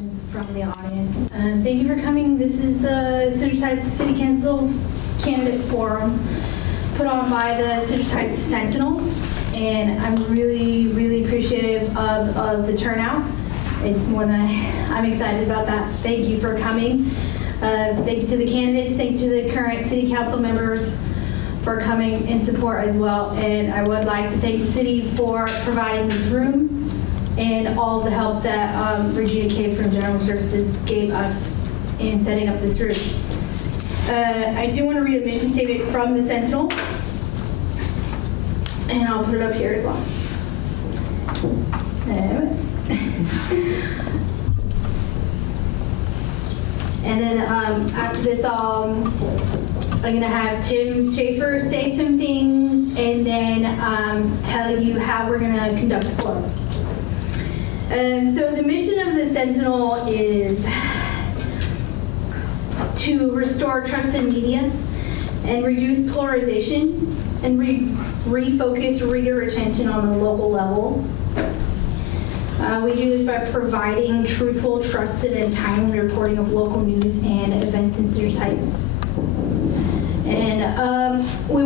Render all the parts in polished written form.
questions from the audience. Thank you for coming. This is Citrus Heights City Council Candidate Forum put on by the Citrus Heights Sentinel, and I'm really appreciative of the turnout. It's more than I'm excited about that. Thank you for coming. Thank you to the candidates. Thank you to the current City Council members for coming in support as well. And I would like to thank the city for providing this room and all of the help that Regina K from General Services gave us in setting up this room. I do want to read a mission statement from the Sentinel, and I'll put it up here as well. And then after this, I'm going to have Tim Schaefer say some things and then tell you how we're going to conduct the forum. So the mission of the Sentinel is to restore trust in media and reduce polarization and refocus reader attention on the local level. We do this by providing truthful, trusted, and timely reporting of local news and events in Citrus Heights. And we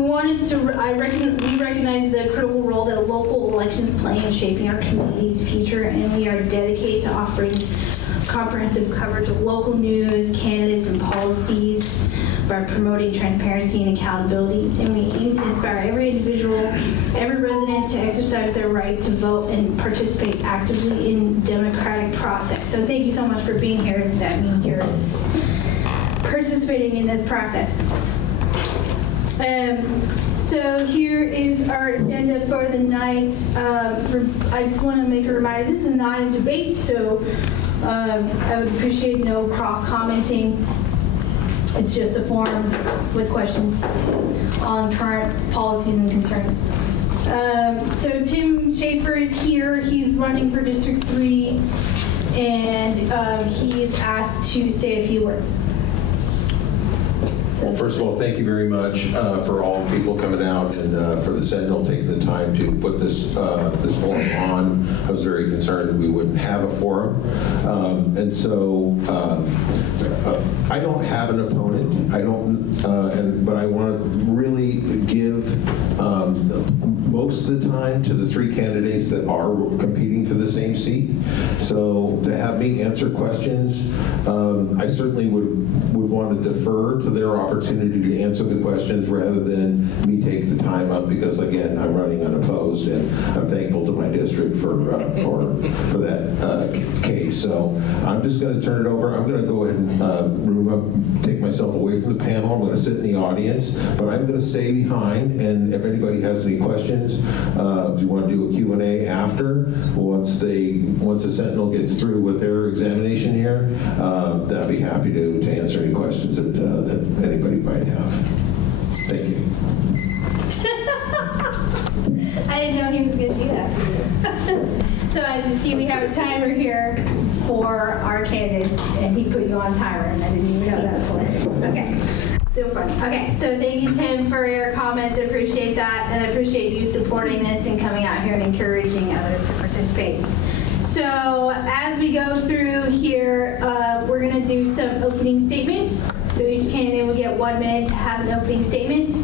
recognize the critical role that local elections play in shaping our community's future, and we are dedicated to offering comprehensive coverage of local news, candidates, and policies by promoting transparency and accountability. And we aim to inspire every individual, every resident to exercise their right to vote and participate actively in the democratic process. So thank you so much for being here. That means you're participating in this process. So here is our agenda for the night. I just want to make a reminder, this is not a debate, so I would appreciate no cross-commenting. It's just a forum with questions on current policies and concerns. So Tim Schaefer is here. He's running for District 3, and he's asked to say a few words. First of all, thank you very much for all people coming out and for the Sentinel taking the time to put this forum on. I was very concerned that we wouldn't have a forum. And so I don't have an opponent. I don't, but I want to really give most of the time to the three candidates that are competing for the same seat. So to have me answer questions, I certainly would want to defer to their opportunity to answer the questions rather than me take the time up, because again, I'm running unopposed, and I'm thankful to my district for that case. So I'm just going to turn it over. I'm going to go ahead and take myself away from the panel. I'm going to sit in the audience, but I'm going to stay behind, and if anybody has any questions, if you want to do a Q&A after, once the Sentinel gets through with their examination here, then I'd be happy to answer any questions that anybody might have. Thank you. I didn't know he was going to do that. So as you see, we have a timer here for our candidates, and he put you on timer, and I didn't even know that's hilarious. Okay, so fun. Okay, so thank you, Tim, for your comments. I appreciate that, and I appreciate you supporting this and coming out here and encouraging others to participate. So as we go through here, we're going to do some opening statements. So each candidate will get 1 minute to have an opening statement.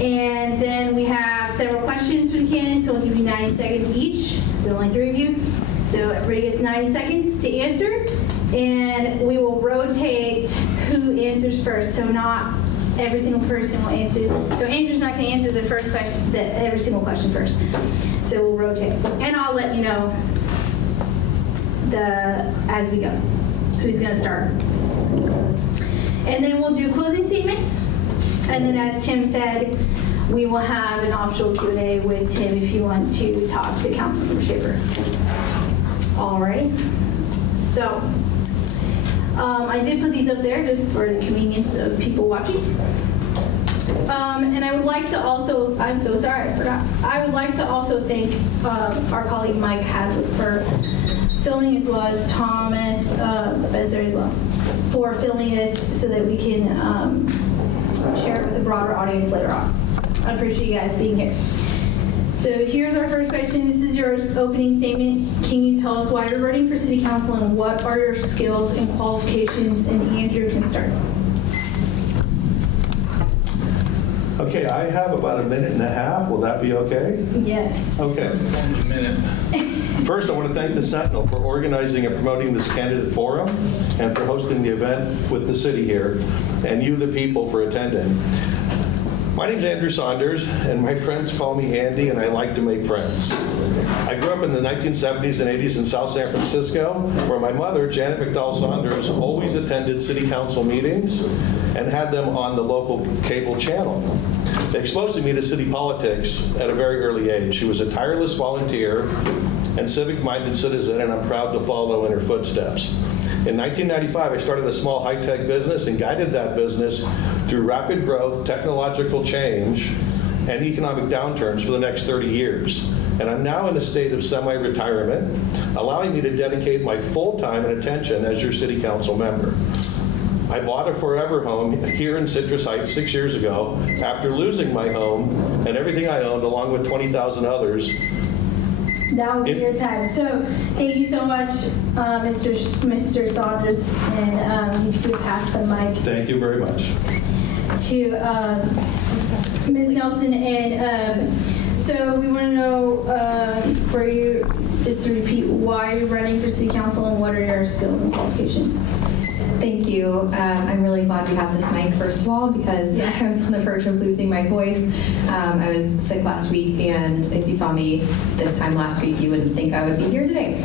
And then we have several questions for the candidates, so we'll give you 90 seconds each. So only 3 of you. So everybody gets 90 seconds to answer. And we will rotate who answers first. So not every single person will answer. So Andrew's not going to answer the first question, every single question first. So we'll rotate. And I'll let you know as we go who's going to start. And then we'll do closing statements. And then as Tim said, we will have an optional Q&A with Tim if you want to talk to Councilmember Schaefer. All right. So I did put these up there just for the convenience of people watching. And I would like to also, I'm so sorry, I forgot. I would like to also thank our colleague Mike Hazlitt for filming, as well as Thomas Spencer as well, for filming this so that we can share it with a broader audience later on. I appreciate you guys being here. So So here's our first question. This is your opening statement. Can you tell us why you're running for city council and what are your skills and qualifications? And Andrew can start. Okay, I have about a minute and a half. Will that be okay? Yes. Okay. A minute. First, I want to thank the Sentinel for organizing and promoting this candidate forum and for hosting the event with the city here, and you, the people, for attending. My name's Andrew Saunders, and my friends call me Andy, and I like to make friends. I grew up in the 1970s and 80s in South San Francisco, where my mother, Janet McDowell Saunders, always attended city council meetings and had them on the local cable channel, exposing me to city politics at a very early age. She was a tireless volunteer and civic-minded citizen, and I'm proud to follow in her footsteps. In 1995, I started a small high-tech business and guided that business through rapid growth, technological change, and economic downturns for the next 30 years. And I'm now in a state of semi-retirement, allowing me to dedicate my full time and attention as your city council member. I bought a forever home here in Citrus Heights 6 years ago after losing my home and everything I owned, along with 20,000 others. That will be your time. So thank you so much, Mr. Saunders, and you can pass the mic Thank you very much. to Ms. Nelson. And so we want to know for you, just to repeat, why you're running for city council and what are your skills and qualifications? Thank you. I'm really glad we have this mic, first of all, because I was on the verge of losing my voice. I was sick last week, and if you saw me this time last week, you wouldn't think I would be here today.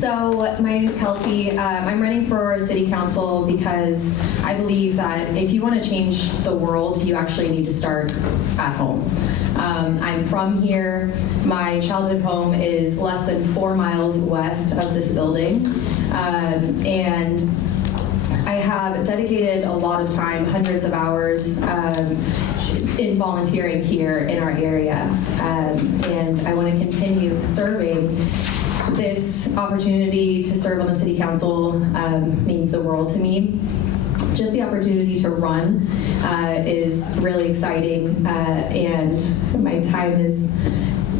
So my name is Kelsey. I'm running for city council because I believe that if you want to change the world, you actually need to start at home. I'm from here. My childhood home is less than 4 miles west of this building. And I have dedicated a lot of time, hundreds of hours, in volunteering here in our area. And I want to continue serving. This opportunity to serve on the city council means the world to me. Just the opportunity to run is really exciting, and my time is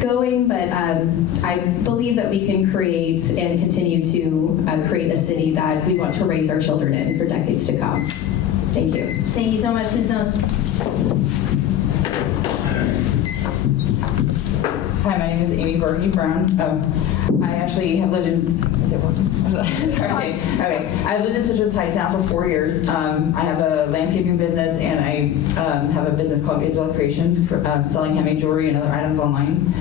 going, but I believe that we can create and continue to create a city that we want to raise our children in for decades to come. Thank you. Thank you so much, Ms. Nelson. Hi, my name is Amy Berkey Brown. I actually have lived in, is it working? Sorry. Okay. I've lived in Citrus Heights now for 4 years. I have a landscaping business, and I have a business called Isabel Creations, selling handmade jewelry and other items online.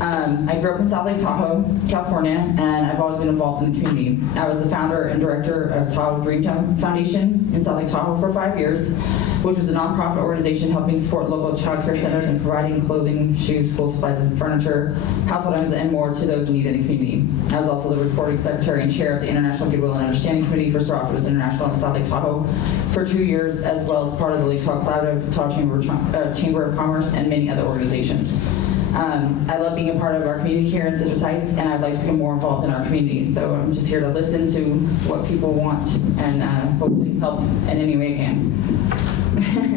I grew up in South Lake Tahoe, California, and I've always been involved in the community. I was the founder and director of Tahoe Dreamtime Foundation in South Lake Tahoe for 5 years, which was a nonprofit organization helping support local child care centers and providing clothing, shoes, school supplies, and furniture, household items, and more to those in need in the community. I was also the recording secretary and chair of the International Goodwill and Understanding Committee for Sir Optimus International in South Lake Tahoe for 2 years, as well as part of the Lake Tahoe Collaborative, Tahoe Chamber of Commerce, and many other organizations. I love being a part of our community here in Citrus Heights, and I'd like to become more involved in our community. So I'm just here to listen to what people want and hopefully help in any way I can.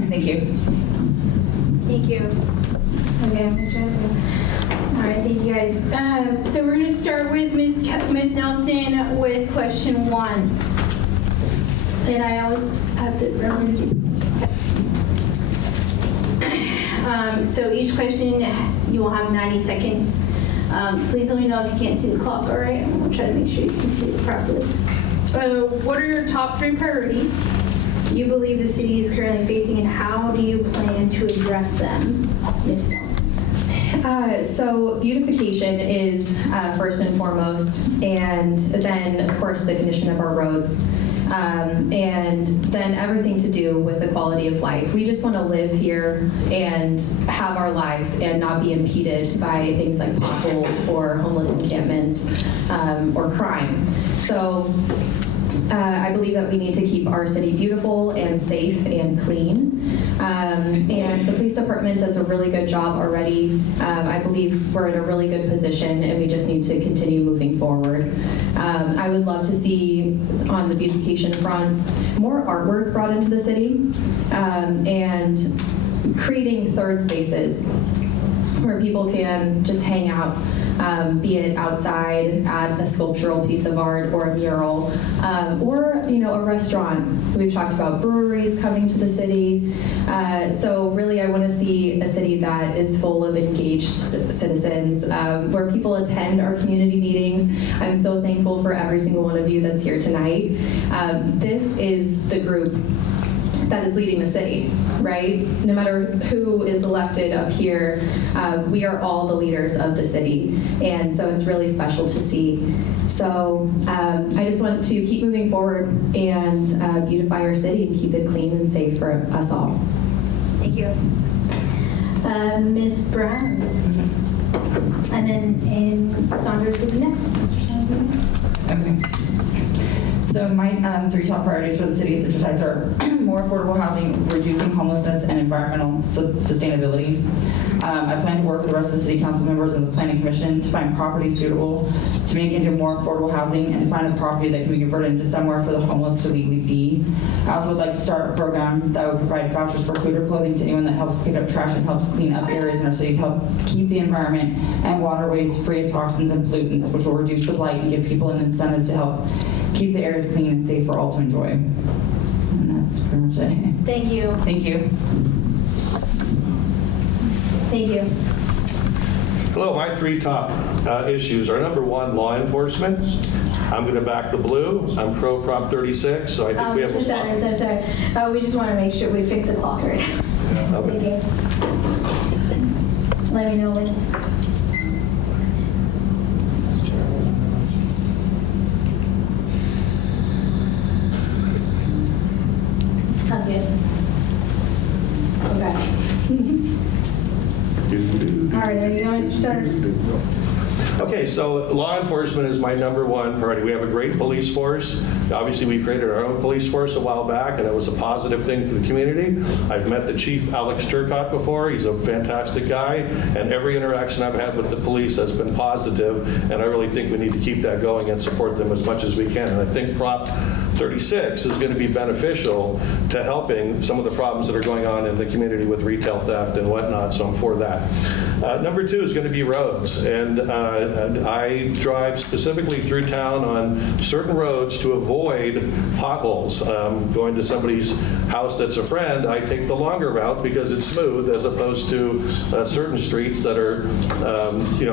Thank you. Thank you. Okay, I'm gonna try to. All right, thank you guys. So we're going to start with Ms. Nelson with question 1. And I always have to remember to do so each question, you will have 90 seconds. Please let me know if you can't see the clock, all right? I'm going to try to make sure you can see it properly. What are your top 3 priorities you believe the city is currently facing, and how do you plan to address them, Ms. Nelson? So beautification is first and foremost, and then of course the condition of our roads, and then everything to do with the quality of life. We just want to live here and have our lives and not be impeded by things like potholes or homeless encampments or crime. So I believe that we need to keep our city beautiful and safe and clean. And the police department does a really good job already. I believe we're in a really good position, and we just need to continue moving forward. I would love to see, on the beautification front, more artwork brought into the city, and creating third spaces. where people can just hang out, be it outside at a sculptural piece of art or a mural, or a restaurant. We've talked about breweries coming to the city. So really, I want to see a city that is full of engaged citizens, where people attend our community meetings. I'm so thankful for every single one of you that's here tonight. This is the group that is leading the city, right? No matter who is elected up here, we are all the leaders of the city. And so it's really special to see. So I just want to keep moving forward and beautify our city and keep it clean and safe for us all. Thank you. Ms. Brown. And then Saunders will be next. Mr. Saunders. Okay. So my 3 top priorities for the city of Citrus Heights are more affordable housing, reducing homelessness, and environmental sustainability. I plan to work with the rest of the city council members and the planning commission to find properties suitable to make into more affordable housing and to find a property that can be converted into somewhere for the homeless to legally be. I also would like to start a program that would provide vouchers for food or clothing to anyone that helps pick up trash and helps clean up areas in our city to help keep the environment and waterways free of toxins and pollutants, which will reduce the blight and give people an incentive to help keep the areas clean and safe for all to enjoy. And that's pretty much it. Thank you. Thank you. Thank you. Hello, my 3 top issues are number 1, law enforcement. I'm going to back the blue. I'm pro Prop 36, so I think we have Mr. Saunders, I'm sorry. We just want to make sure we fix the clock right now. Thank you. Let me know when. That's it. Okay. All right, there you go, Mr. Saunders. Okay, so law enforcement is my number 1 priority. We have a great police force. Obviously, we created our own police force a while back, and it was a positive thing for the community. I've met the chief, Alex Turcotte, before. He's a fantastic guy, and every interaction I've had with the police has been positive, and I really think we need to keep that going and support them as much as we can. And I think Prop 36 is going to be beneficial to helping some of the problems that are going on in the community with retail theft and whatnot, so I'm for that. Number 2 is going to be roads, and I drive specifically through town on certain roads to avoid potholes. Going to somebody's house that's a friend, I take the longer route because it's smooth as opposed to certain streets that are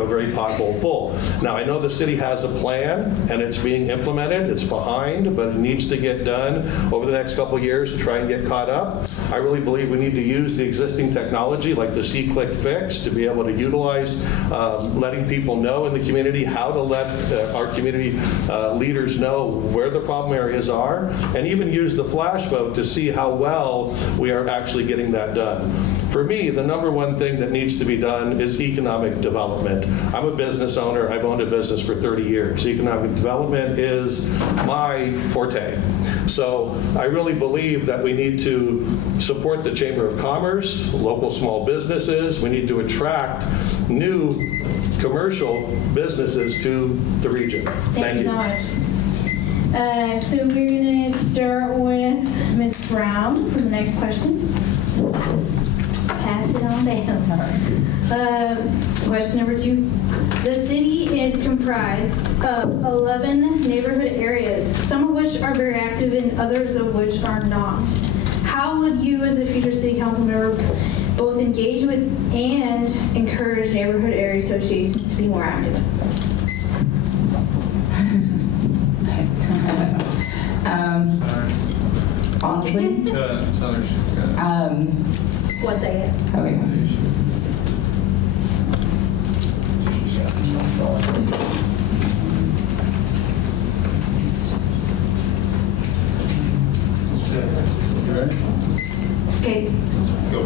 very pothole full. Now, I know the city has a plan and it's being implemented. It's behind, but it needs to get done over the next couple of years to try and get caught up. I really believe we need to use the existing technology like the C-Click Fix to be able to utilize letting people know in the community how to let our community leaders know where the problem areas are, and even use the flash vote to see how well we are actually getting that done. For me, the number 1 thing that needs to be done is economic development. I'm a business owner. I've owned a business for 30 years. Economic development is my forte. So I really believe that we need to support the Chamber of Commerce, local small businesses. We need to attract new commercial businesses to the region. Thank you so much. So we're going to start with Ms. Brown for the next question. Pass it on down. Question number 2. The city is comprised of 11 neighborhood areas, some of which are very active and others of which are not. How would you, as a future city council member, both engage with and encourage neighborhood area associations to be more active? Honestly, 1 second. okay. Okay.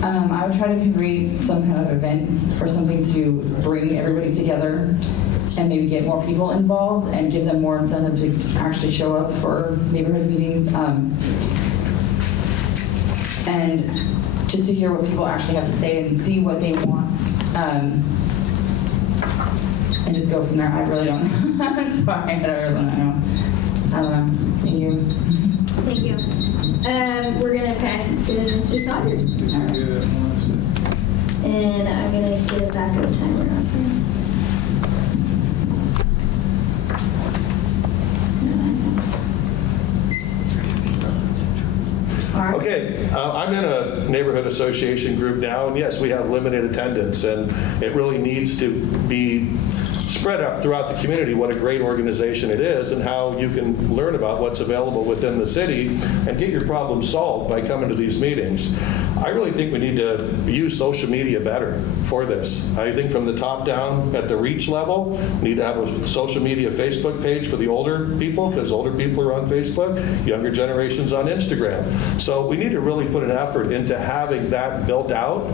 I would try to create some kind of event or something to bring everybody together and maybe get more people involved and give them more incentive to actually show up for neighborhood meetings. And just to hear what people actually have to say and see what they want. And just go from there. I really don't know. I'm sorry, I don't really know. I don't know. Thank you. Thank you. We're going to pass it to Mr. Saunders. And I'm gonna get a backup timer up here. All right. Okay, I'm in a neighborhood association group now, and yes, we have limited attendance, and it really needs to be spread out throughout the community what a great organization it is and how you can learn about what's available within the city and get your problems solved by coming to these meetings. I really think we need to use social media better for this. I think from the top down at the reach level, we need to have a social media Facebook page for the older people, because older people are on Facebook, younger generations on Instagram. So we need to really put an effort into having that built out,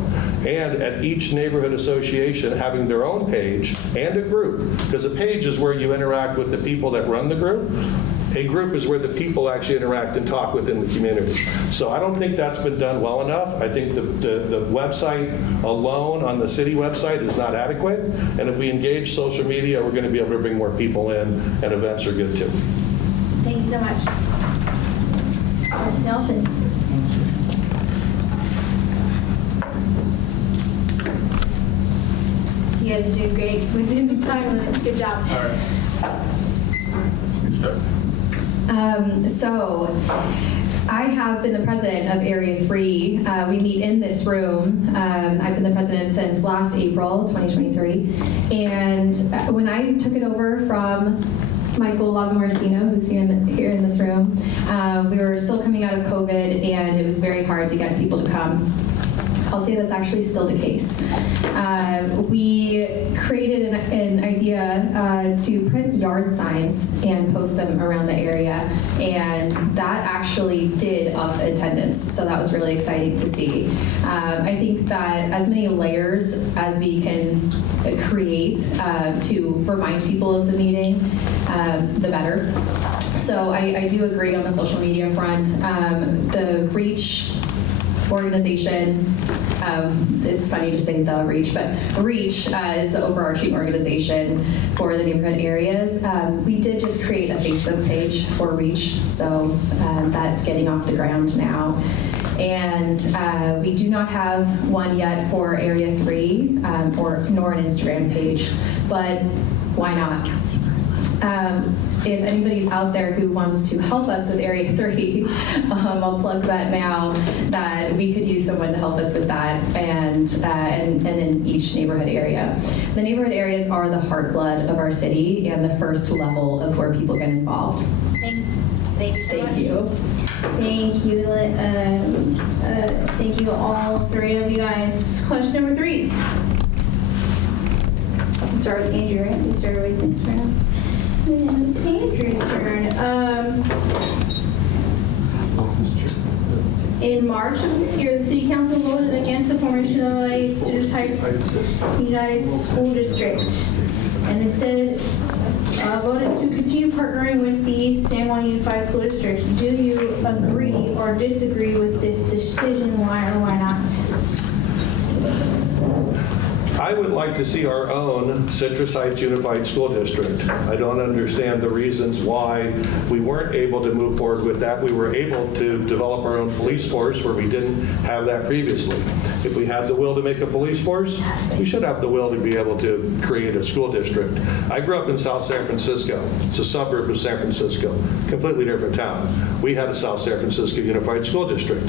and at each neighborhood association having their own page and a group, because a page is where you interact with the people that run the group. A group is where the people actually interact and talk within the community. So I don't think that's been done well enough. I think the website alone on the city website is not adequate. And if we engage social media, we're going to be able to bring more people in, and events are good too. Thank you so much. Ms. Nelson. You guys are doing great within the time limit. Good job. All right. You start. So I have been the president of Area 3. We meet in this room. I've been the president since last April 2023. And when I took it over from Michael Lagomarsino, who's here in this room, we were still coming out of COVID, and it was very hard to get people to come. I'll say that's actually still the case. We created an idea to print yard signs and post them around the area, and that actually did up attendance, so that was really exciting to see. I think that as many layers as we can create to remind people of the meeting, the better. So I do agree on the social media front. The Reach organization, it's funny to say the Reach, but Reach is the overarching organization for the neighborhood areas. We did just create a Facebook page for Reach, so that's getting off the ground now. And we do not have one yet for Area 3 nor an Instagram page, but why not? If anybody's out there who wants to help us with Area 3, I'll plug that now, that we could use someone to help us with that, and in each neighborhood area. The neighborhood areas are the heart blood of our city and the first level of where people get involved. Thank you so much. Thank you. Thank you. Thank you, all three of you guys. Question number 3. We'll start with Andrew, right? We started with this round. It's Andrew's turn. In March of this year, the City Council voted against the formation of a Citrus Heights United School District, and instead voted to continue partnering with the San Juan Unified School District. Do you agree or disagree with this decision? Why or why not? I would like to see our own Citrus Heights Unified School District. I don't understand the reasons why we weren't able to move forward with that. We were able to develop our own police force where we didn't have that previously. If we have the will to make a police force, we should have the will to be able to create a school district. I grew up in South San Francisco. It's a suburb of San Francisco, completely different town. We had a South San Francisco Unified School District.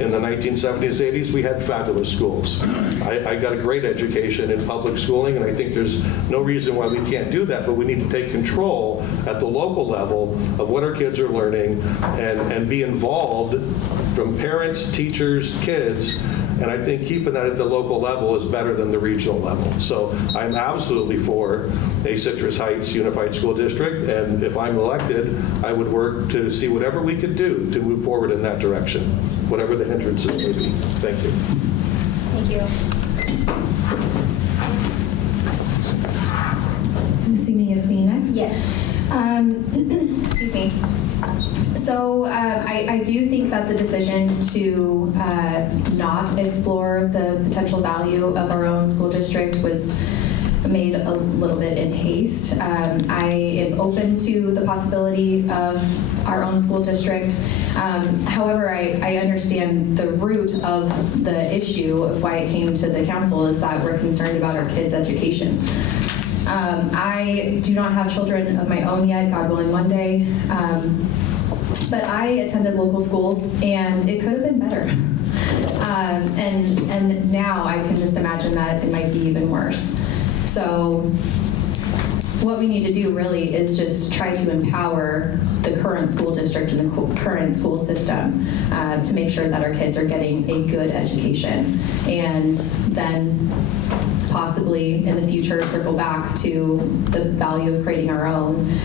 In the 1970s, 80s, we had fabulous schools. I got a great education in public schooling, and I think there's no reason why we can't do that, but we need to take control at the local level of what our kids are learning and be involved from parents, teachers, kids, and I think keeping that at the local level is better than the regional level. So I'm absolutely for a Citrus Heights Unified School District, and if I'm elected, I would work to see whatever we could do to move forward in that direction, whatever the hindrances may be. Thank you. Thank you. I'm assuming it's me next? Yes. Excuse me. So I do think that the decision to not explore the potential value of our own school district was made a little bit in haste. I am open to the possibility of our own school district. However, I understand the root of the issue of why it came to the council is that we're concerned about our kids' education. I do not have children of my own yet, God willing one day, but I attended local schools and it could have been better. And now I can just imagine that it might be even worse. So what we need to do really is just try to empower the current school district and the current school system to make sure that our kids are getting a good education. And then possibly in the future circle back to the value of creating our own.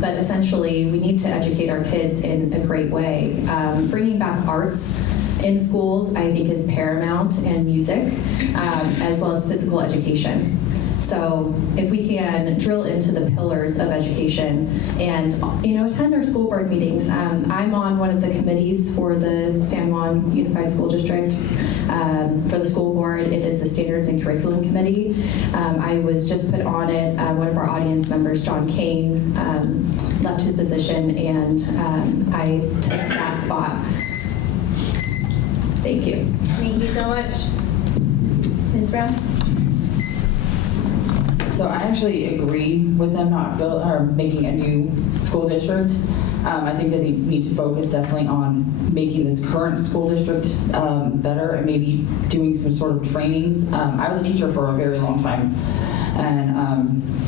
But essentially, we need to educate our kids in a great way. Bringing back arts in schools, I think, is paramount, and music, as well as physical education. So if we can drill into the pillars of education and, attend our school board meetings. I'm on one of the committees for the San Juan Unified School District. For the school board, it is the Standards and Curriculum Committee. I was just put on it. One of our audience members, John Kane, left his position, and I took that spot. Thank you. Thank you so much. Ms. Brown? So I actually agree with them not making a new school district. I think that they need to focus definitely on making the current school district better and maybe doing some sort of trainings. I was a teacher for a very long time, and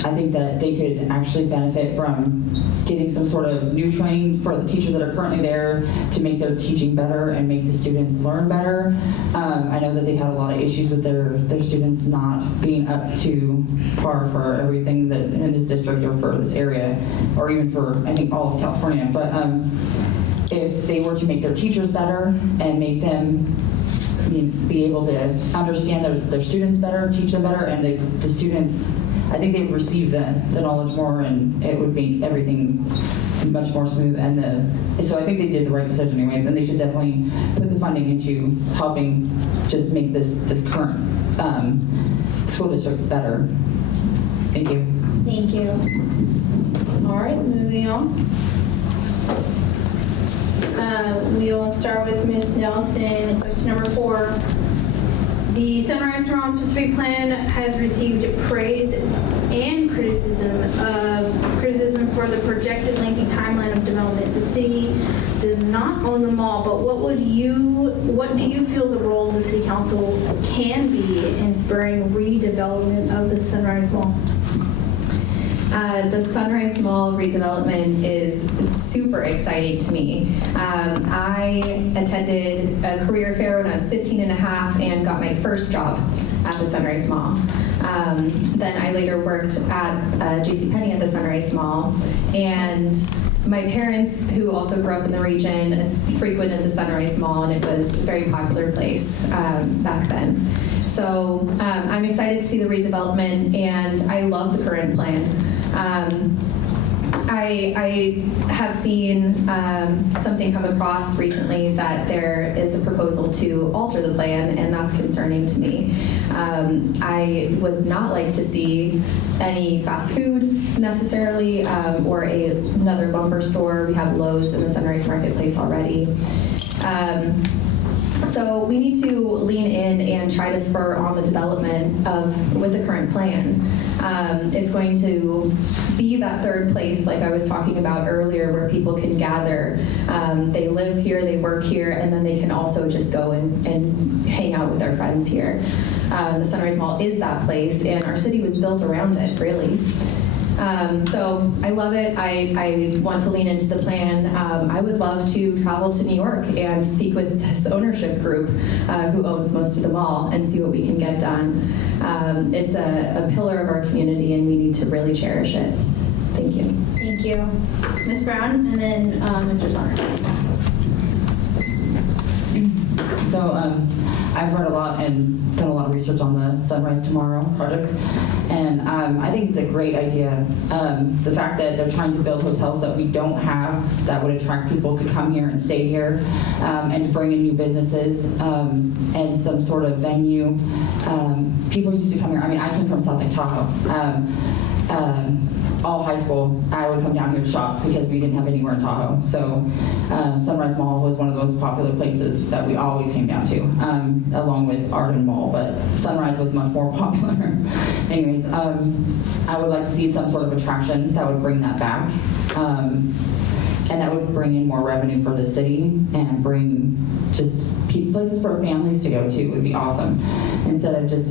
I think that they could actually benefit from getting some sort of new training for the teachers that are currently there to make their teaching better and make the students learn better. I know that they've had a lot of issues with their students not being up to par for everything that in this district or for this area, or even for, I think, all of California. But if they were to make their teachers better and make them be able to understand their students better, teach them better, and the students, I think they would receive the knowledge more, and it would make everything much more smooth. And so I think they did the right decision anyways, and they should definitely put the funding into helping just make this current school district better. Thank you. Thank you. All right, moving on. We will start with Ms. Nelson. Question number 4. The Sunrise Toronto Specific Plan has received praise and criticism for the projected lengthy timeline of development. The city does not own the mall, but what do you feel the role of the City Council can be in spurring redevelopment of the Sunrise Mall? The Sunrise Mall redevelopment is super exciting to me. I attended a career fair when I was 15 and a half and got my first job at the Sunrise Mall. Then I later worked at JCPenney at the Sunrise Mall, and my parents, who also grew up in the region, frequented the Sunrise Mall, and it was a very popular place back then. So I'm excited to see the redevelopment, and I love the current plan. I have seen something come across recently that there is a proposal to alter the plan, and that's concerning to me. I would not like to see any fast food necessarily, or another lumber store. We have Lowe's in the Sunrise Marketplace already. So we need to lean in and try to spur on the development with the current plan. It's going to be that third place, like I was talking about earlier, where people can gather. They live here, they work here, and then they can also just go and hang out with their friends here. The Sunrise Mall is that place, and our city was built around it, really. So I love it. I want to lean into the plan. I would love to travel to New York and speak with this ownership group who owns most of the mall and see what we can get done. It's a pillar of our community, and we need to really cherish it. Thank you. Thank you. Ms. Brown, and then Mr. Saunders. So I've read a lot and done a lot of research on the Sunrise Tomorrow project, and I think it's a great idea. The fact that they're trying to build hotels that we don't have that would attract people to come here and stay here, and to bring in new businesses, and some sort of venue. People used to come here. I mean, I came from South Lake Tahoe. All high school, I would come down here to shop because we didn't have anywhere in Tahoe. So Sunrise Mall was one of those popular places that we always came down to, along with Arden Mall, but Sunrise was much more popular. Anyways, I would like to see some sort of attraction that would bring that back, and that would bring in more revenue for the city and bring just places for families to go to would be awesome. Instead of just,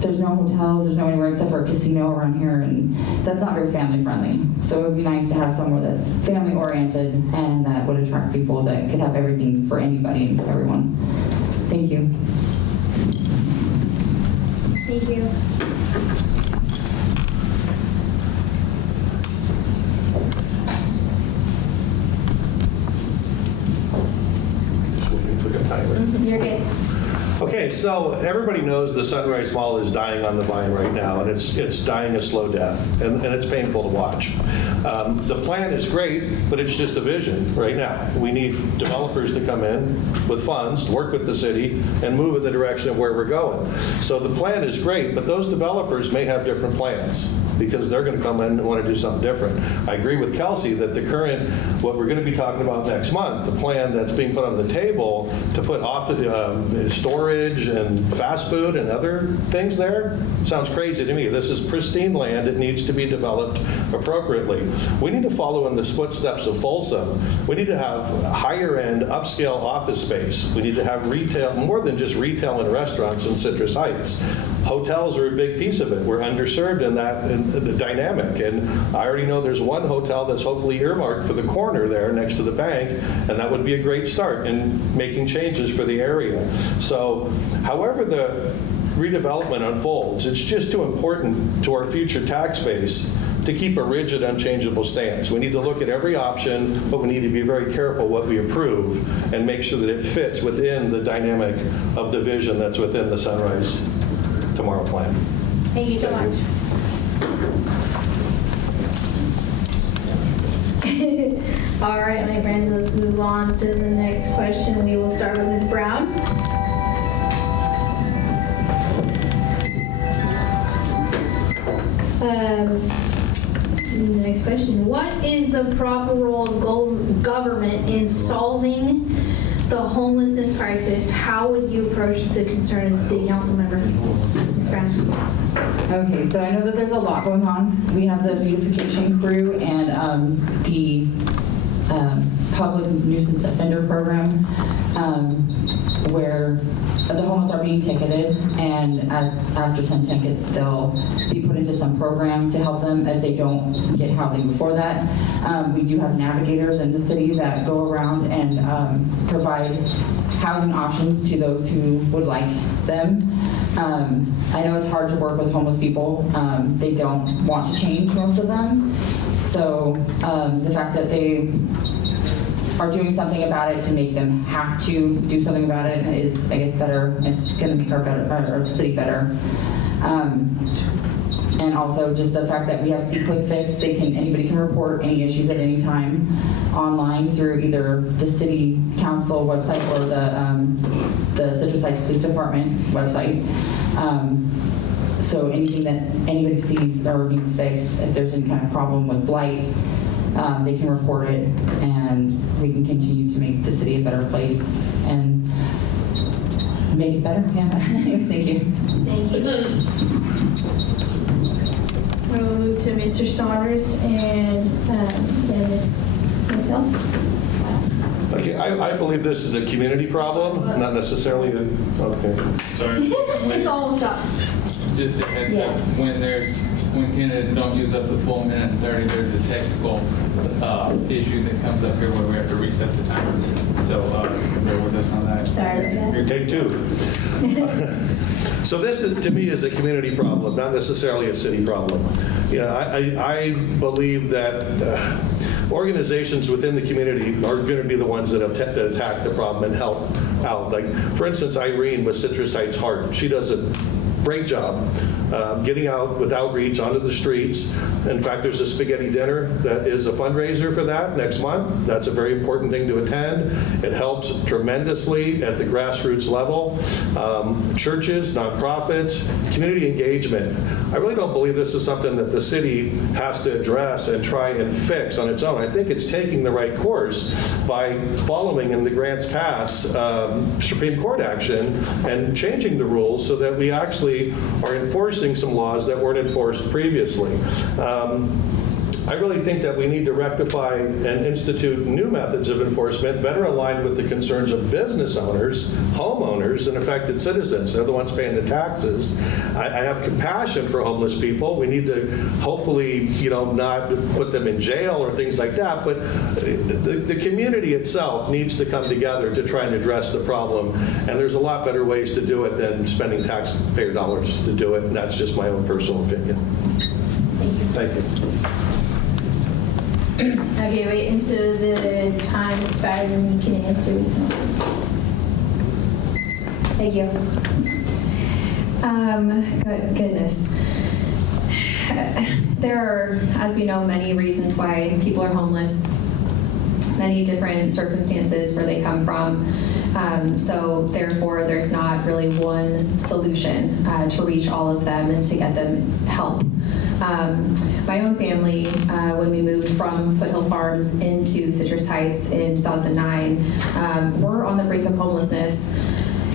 there's no hotels, there's no anywhere except for a casino around here, and that's not very family friendly. So it would be nice to have somewhere that's family oriented and that would attract people that could have everything for anybody and everyone. Thank you. Thank you. Just waiting for the timer. You're good. Okay, so everybody knows the Sunrise Mall is dying on the vine right now, and it's dying a slow death, and it's painful to watch. The plan is great, but it's just a vision right now. We need developers to come in with funds, to work with the city, and move in the direction of where we're going. So the plan is great, but those developers may have different plans, because they're going to come in and want to do something different. I agree with Kelsey that the current, what we're going to be talking about next month, the plan that's being put on the table to put off storage and fast food and other things there, sounds crazy to me. This is pristine land. It needs to be developed appropriately. We need to follow in the footsteps of Folsom. We need to have higher end, upscale office space. We need to have retail, more than just retail and restaurants in Citrus Heights. Hotels are a big piece of it. We're underserved in that in the dynamic. And I already know there's one hotel that's hopefully earmarked for the corner there next to the bank, and that would be a great start in making changes for the area. So however the redevelopment unfolds, it's just too important to our future tax base to keep a rigid, unchangeable stance. We need to look at every option, but we need to be very careful what we approve and make sure that it fits within the dynamic of the vision that's within the Sunrise Tomorrow plan. Thank you so much. All right, my friends, let's move on to the next question. We will start with Ms. Brown. Next question. What is the proper role of government in solving the homelessness crisis? How would you approach the concern as a city council member? Ms. Brown. Okay, so I know that there's a lot going on. We have the beautification crew and the public nuisance offender program, where the homeless are being ticketed, and after 10 tickets, they'll be put into some program to help them if they don't get housing before that. We do have navigators in the city that go around and provide housing options to those who would like them. I know it's hard to work with homeless people. They don't want to change, most of them. So the fact that they are doing something about it to make them have to do something about it is, I guess, better. It's going to make our city better. And also just the fact that we have See-Click Fix, anybody can report any issues at any time online through either the city council website or the Citrus Heights Police Department website. So anything that anybody sees or needs fixed, if there's any kind of problem with blight, they can report it, and we can continue to make the city a better place and make it better. Yeah. Thank you. Thank you. We'll move to Mr. Saunders and then Ms. Nelson. Okay, I believe this is a community problem, not necessarily a, okay. Sorry. It's almost up. Just a heads up, when candidates don't use up the full minute and 30, there's a technical issue that comes up here where we have to reset the timer. So bear with us on that. Sorry about that. Take two. So this, to me, is a community problem, not necessarily a city problem. You know, I believe that organizations within the community are going to be the ones that attack the problem and help out. Like, for instance, Irene with Citrus Heights Heart, she does a great job getting out with outreach onto the streets. In fact, there's a spaghetti dinner that is a fundraiser for that next month. That's a very important thing to attend. It helps tremendously at the grassroots level. Churches, nonprofits, community engagement. I really don't believe this is something that the city has to address and try and fix on its own. I think it's taking the right course by following in the Grants Pass Supreme Court action and changing the rules so that we actually are enforcing some laws that weren't enforced previously. I really think that we need to rectify and institute new methods of enforcement better aligned with the concerns of business owners, homeowners, and affected citizens. They're the ones paying the taxes. I have compassion for homeless people. We need to hopefully, not put them in jail or things like that, but the community itself needs to come together to try and address the problem. And there's a lot better ways to do it than spending taxpayer dollars to do it. And that's just my own personal opinion. Thank you. Okay, wait until the time expires and you can answer. Thank you. Goodness. There are, as we know, many reasons why people are homeless, many different circumstances where they come from. So therefore, there's not really one solution to reach all of them and to get them help. My own family, when we moved from Foothill Farms into Citrus Heights in 2009, were on the brink of homelessness.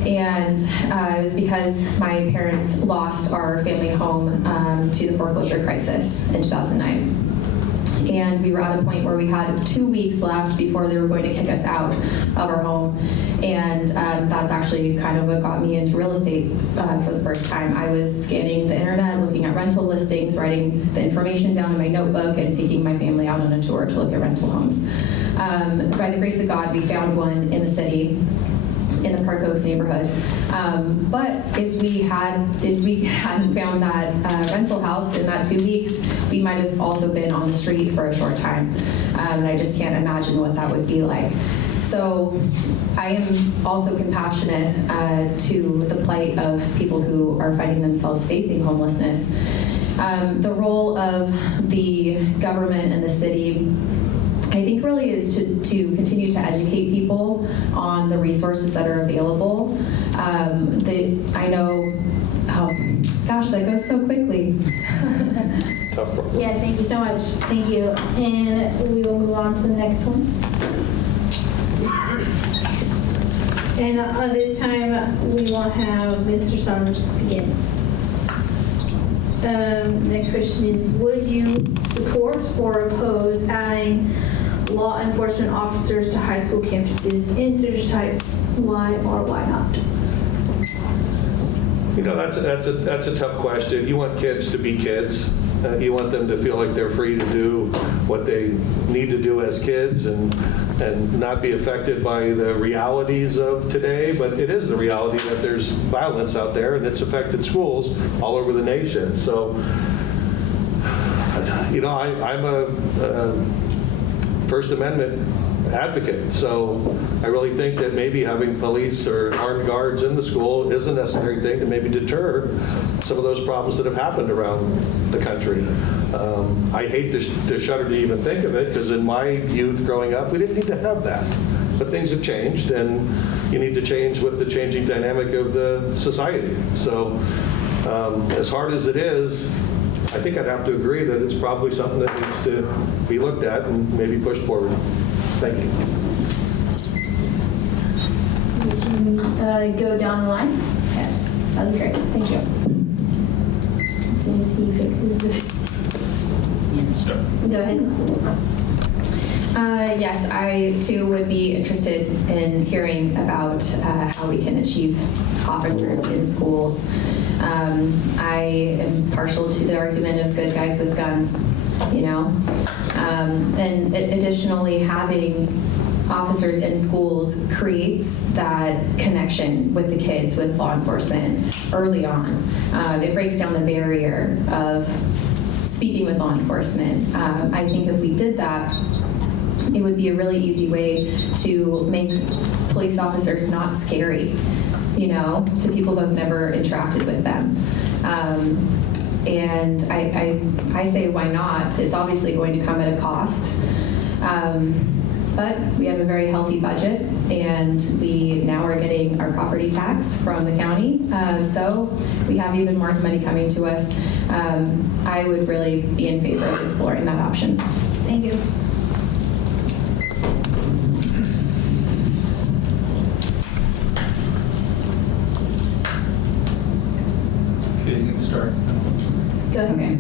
And it was because my parents lost our family home to the foreclosure crisis in 2009. And we were at a point where we had 2 weeks left before they were going to kick us out of our home. And that's actually kind of what got me into real estate for the first time. I was scanning the internet, looking at rental listings, writing the information down in my notebook, and taking my family out on a tour to look at rental homes. By the grace of God, we found one in the city, in the Park Oaks neighborhood. But if we hadn't found that rental house in that 2 weeks, we might have also been on the street for a short time. And I just can't imagine what that would be like. So I am also compassionate to the plight of people who are finding themselves facing homelessness. The role of the government and the city, I think, really is to continue to educate people on the resources that are available. I know, oh gosh, that goes so quickly. Tough problem. Yes, thank you so much. Thank you. And we will move on to the next one. And this time we will have Mr. Saunders begin. Next question is, would you support or oppose adding law enforcement officers to high school campuses in Citrus Heights? Why or why not? That's a tough question. You want kids to be kids. You want them to feel like they're free to do what they need to do as kids and not be affected by the realities of today. But it is the reality that there's violence out there, and it's affected schools all over the nation. So, I'm a First Amendment advocate. So I really think that maybe having police or armed guards in the school is a necessary thing to maybe deter some of those problems that have happened around the country. I hate to shudder to even think of it, because in my youth growing up, we didn't need to have that. But things have changed, and you need to change with the changing dynamic of the society. So as hard as it is, I think I'd have to agree that it's probably something that needs to be looked at and maybe pushed forward. Thank you. We can go down the line. Yes, that'd be great. Thank you. As soon as he fixes this. You can start. Go ahead. Yes, I too would be interested in hearing about how we can achieve officers in schools. I am partial to the argument of good guys with guns, and additionally, having officers in schools creates that connection with the kids, with law enforcement early on. It breaks down the barrier of speaking with law enforcement. I think if we did that, it would be a really easy way to make police officers not scary, you know, to people who have never interacted with them. And I say, why not? It's obviously going to come at a cost. But we have a very healthy budget, and we now are getting our property tax from the county. So we have even more money coming to us. I would really be in favor of exploring that option. Thank you. Okay, you can start. Go ahead. Okay.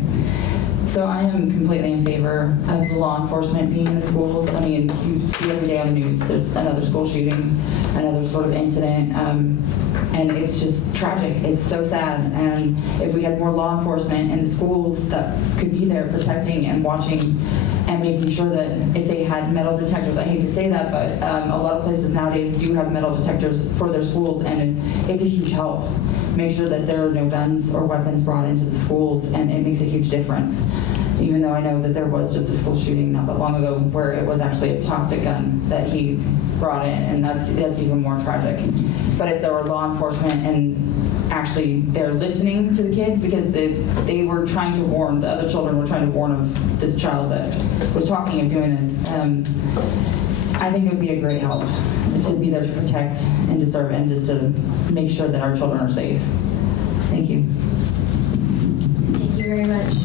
So I am completely in favor of law enforcement being in the schools. I mean, you see every day on the news, there's another school shooting, another sort of incident, and it's just tragic. It's so sad. And if we had more law enforcement in the schools that could be there protecting and watching and making sure that if they had metal detectors, I hate to say that, but a lot of places nowadays do have metal detectors for their schools, and it's a huge help. Make sure that there are no guns or weapons brought into the schools, and it makes a huge difference. Even though I know that there was just a school shooting not that long ago where it was actually a plastic gun that he brought in, and that's even more tragic. But if there were law enforcement and actually they're listening to the kids, because they were trying to warn, the other children were trying to warn of this child that was talking of doing this, I think it would be a great help to be there to protect and to serve and just to make sure that our children are safe. Thank you. Thank you very much.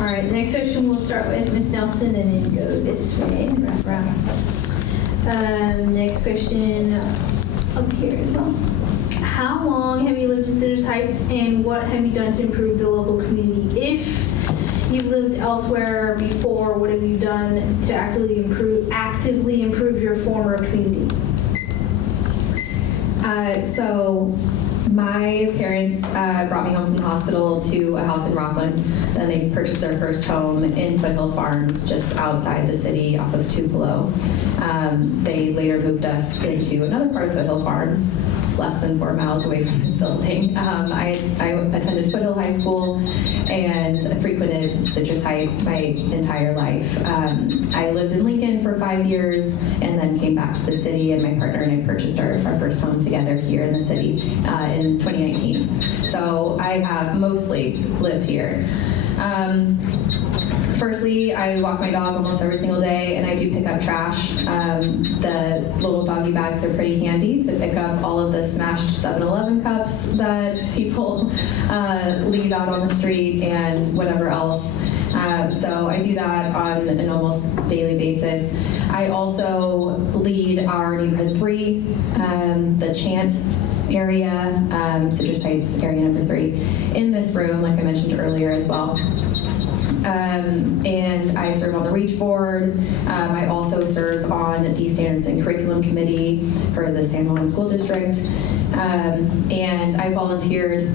All right, the next question we'll start with Ms. Nelson and then go this way and wrap around. Next question up here as well. How long have you lived in Citrus Heights, and what have you done to improve the local community? If you've lived elsewhere before, what have you done to actively improve your former community? So my parents brought me home from the hospital to a house in Rockland. Then they purchased their first home in Foothill Farms, just outside the city off of Tupelo. They later moved us into another part of Foothill Farms, less than 4 miles away from this building. I attended Foothill High School and frequented Citrus Heights my entire life. I lived in Lincoln for 5 years and then came back to the city, and my partner and I purchased our first home together here in the city in 2019. So I have mostly lived here. Firstly, I walk my dog almost every single day, and I do pick up trash. The little doggy bags are pretty handy to pick up all of the smashed 7-Eleven cups that people leave out on the street and whatever else. So I do that on an almost daily basis. I also lead our neighborhood 3, the Chant area, Citrus Heights area number 3, in this room, like I mentioned earlier as well. And I serve on the REACH board. I also serve on the Standards and Curriculum Committee for the San Juan School District. And I volunteered a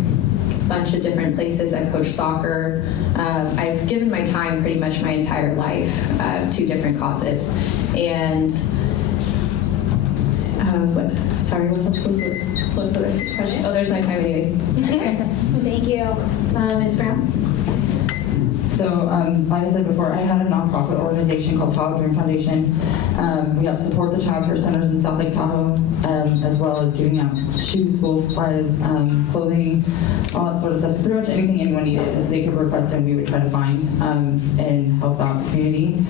bunch of different places. I've coached soccer. I've given my time pretty much my entire life to different causes. And what was the rest of the question? Oh, there's my time anyways. Thank you. Ms. Brown? So, like I said before, I had a nonprofit organization called Tahoe Dream Foundation. We help support the child care centers in South Lake Tahoe, as well as giving out shoes, school supplies, clothing, all that sort of stuff. Pretty much anything anyone needed, they could request, and we would try to find and help out the community.